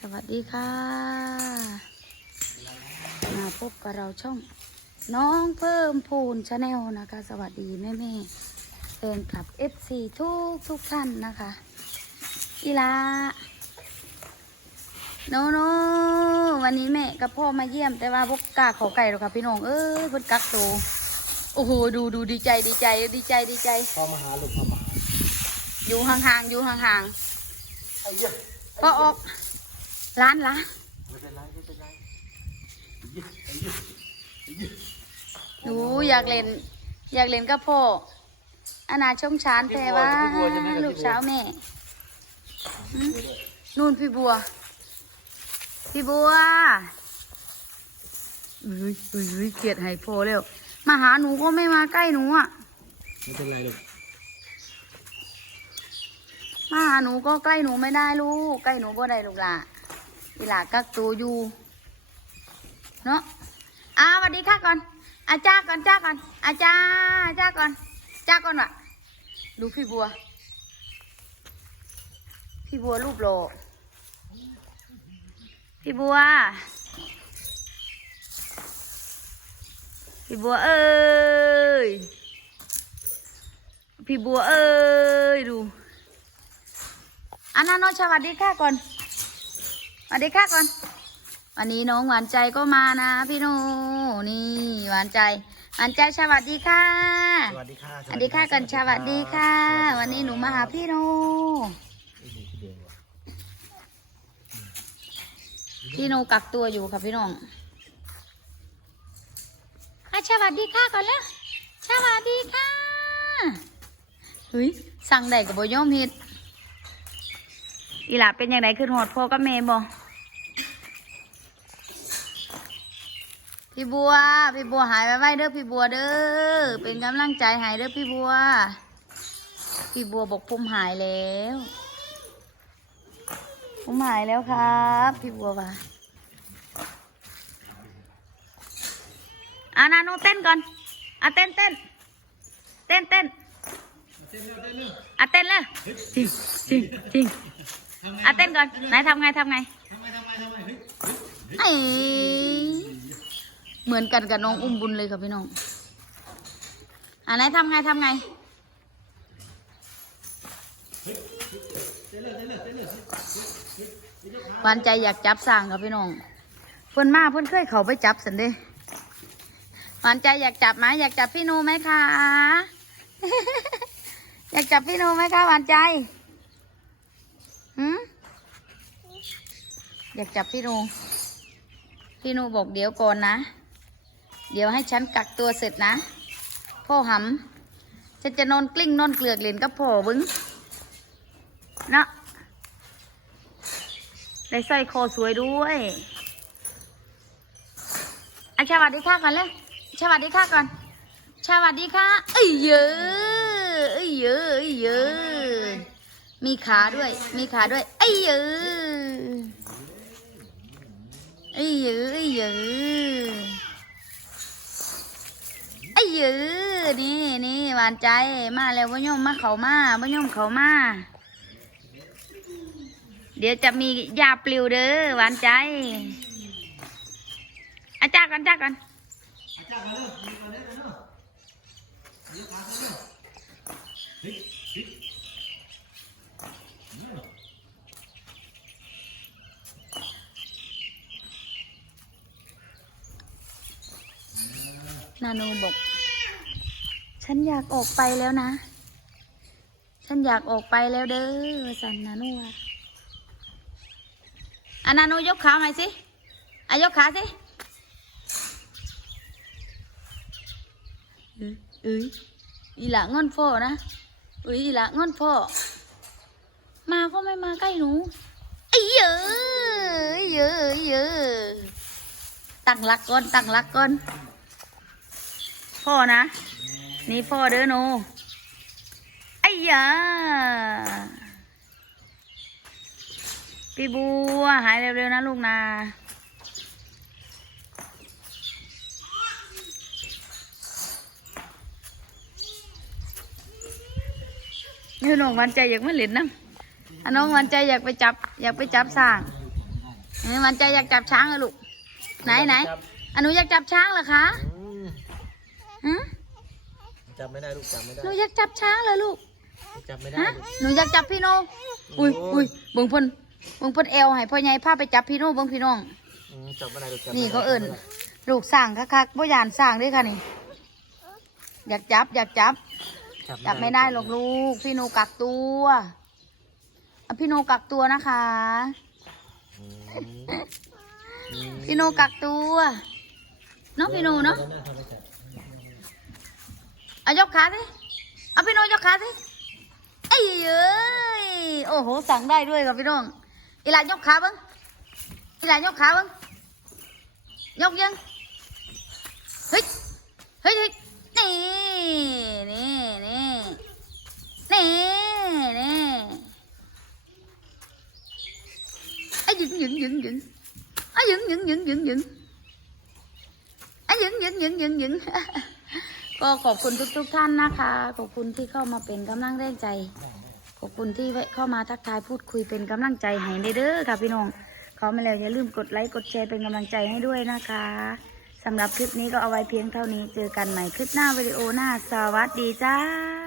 สวัสดีค่ะ มาพบกับเราช่อง น้องเพิ่มพูนชาแนลนะคะ สวัสดีแม่แม่ๆแฟนคลับ FC ทุกทุกท่านนะคะอีลาโนโนวันนี้แม่กับพ่อมาเยี่ยมแต่ว่าพวกกล้าขอไก่หรอกค่ะพี่น้องเอ้ยเพิ่นกักตัวโอ้โหดูดูดีใจดีใจดีใจดีใจพ่อมาหาลูกพ่อมาหาอยู่ห่างๆอยู่ห่างไอ้เหี้ยๆก็ออก ร้านละไม่เป็นไรไม่เป็นไรไอ้เหี้ยไอ้เหี้ยไอ้เหี้ยหนูอยากเล่น อยากเล่นกับพ่ออนาชมชานแต่ว่าลูกสาวแม่หืมนู่นพี่บัว พี่บัวเอ้ยเอ้ยเอ้ยเกลียดให้พ่อแล้วมาหาหนูก็ไม่มาใกล้หนูอะไม่เป็นไรลูกมาหาหนูก็ใกล้หนูไม่ได้ลูก ใกล้หนูบ่ได้ลูกหล่ะ อีหลากักตัวอยู่ เนาะอ้าวสวัสดีค่ะก่อน อาจ้าก่อนจ้าก่อน อาจ้าจ้าก่อน จ้าก่อนวะดูพี่บัว พี่บัวรูปโลพี่บัว พี่บัวเอ้ย พี่บัวเอ้ยดูอันนั้นนองสวัสดีค่ะก่อน สวัสดีค่ะก่อน วันนี้น้องหวานใจก็มานะพี่โนนี่หวานใจหวานใจสวัสดีค่ะ สวัสดีค่ะสวัสดีค่ะกันสวัสดีค่ะ วันนี้หนูมาหาพี่โนไอ้เหี้ยที่เดินว่ะพี่โนกักตัวอยู่ค่ะพี่น้องอะสวัสดีค่ะก่อนแล้วสวัสดีค่ะเฮ้ยสั่งได้กับบอยอมเฮ็ดอีหล่ะเป็นยังไงขึ้นหอดพ่อกับแม่บ่ พี่บัว พี่บัวหายไปไว้เด้อพี่บัวเด้อ เป็นกำลังใจใหายเด้อพี่บัว พี่บัวบอกผมหายแล้ว ผมหายแล้วครับ พี่บัวว่าอานาโนเต้นก่อนอะเต้นเต้นเต้นเต้นอะเต้นเลยจริงจริงจริงอะเต้นก่อนไหนทำไงทำไงไอ้เเหมือนกันกับน้องอุ้มบุญเลยครับพี่น้องอะไหนทำไงทำไงหวานใจอยากจับสร้างครับพี่น้อง เพื่อนมาเพื่อนเคยเขาไปจับสันเด้หวานใจอยากจับไหมอยากจับพี่โนไหมคะ อยากจับพี่โนไหมคะหวานใจหืมอยากจับพี่โนพี่โนบอกเดี๋ยวก่อนนะ เดี๋ยวให้ฉันกักตัวเสร็จนะ พ่อหำฉันจะนอนกลิ้งนอนเกลือกเหรียญกับพ่อบึ้งนะได้ใสร้อยคอสวยด้วยอะสวัสดีค่ะก่อนเลยสวัสดีค่ะก่อนสวัสดีค่ะเอ้ยเยอะเอ้ยเยอะเอ้ยเยอะมีขาด้วย มีขาด้วยเอ้ยเยอะเอ้ยเยอะเอ้ยเยอะ เอ้ยเยอนี่นี่หวานใจมาแล้วบ่ยมมาเขามาบ่ยมเขามา เดี๋ยวจะมียาปลิวเด้อหวานใจอาจารย์กันจ้ากันนานูบอก ฉันอยากออกไปแล้วนะ ฉันอยากออกไปแล้วเด้อสันนานูว่าอันนานูยกขาใหม่สิอายกขาสิเอ้ยเอ้ยอีหละงอนพ่อนะเอ้ยอีหละงอนพ่อ มาก็ไม่มาใกล้หนูไอ้เยอะไอ้เยอะไอ้เยอะตั้งหลักก่อนตั้งหลักก่อนพ่อนะ นี่พ่อเด้อหนูไอ้ยาพี่บัวหายเร็วๆนะลูกนะนี่น้องหวันใจอยากมาเล่นน้ำถ้าน้องหวันใจอยากไปจับ อยากไปจับสร้างได้เอ้ยมันใจอยากจับช้างเหรอลูก ไหนไหนจับอะหนูอยากจับช้างเหรอคะอืมหืม จับไม่ได้ลูกจับไม่ได้หนูอยากจับช้างเหรอลูกจับไม่ได้ฮะลูกหนูอยากจับพี่โนอุ้ยโอ้ยอุ้ยเบิ่งเพ่นเบิ่งเพ่นเอวให้พ่อใหญ่พาไปจับพี่โนเบิ่งพี่น้อง อืมจับไม่ได้ลูกจับนี่ไม่ได้เขาเอิ่นจับไม่ได้ลูกสร้างคักๆบ่ยานสร้างด้วยค่ะนี่ อยากจับ อยากจับ จับไม่ได้หรอกลูก พี่โนกักตัวอะพี่โนกักตัวนะคะ อืมอืมพี่โนกักตัวเนาะพี่โนเนาะเอา ยกขาสิเอาพี่โนยกขาสิเอ้ยเอ้ยโอ้โหสั่งได้ด้วยกับพี่น้องอีหลานยกขาเบ้างอีหลานยกขาเบ้างยกยังเฮ้ยเฮ้ยเฮ้ยนี่นี่นี่นี่นี่ไอ้ยหยึงหยึงหยึงหยึงไอ้ยหยึงหยึงหยึงหยึงหยึงไอ้ยหยึงหยึงหยึงหยึงหยึง ก็ขอบคุณทุกๆท่านนะคะ ขอบคุณที่เข้ามาเป็นกำลังแรงใจ ขอบคุณที่แวะเข้ามาทักทายพูดคุยเป็นกำลังใจให้เด้อค่ะพี่น้องเขามาแล้วอย่าลืมกดไลค์กดแชร์เป็นกำลังใจให้ด้วยนะคะสำหรับคลิปนี้ก็เอาไว้เพียงเท่านี้ เจอกันใหม่คลิปหน้าวิดีโอหน้า สวัสดีจ้า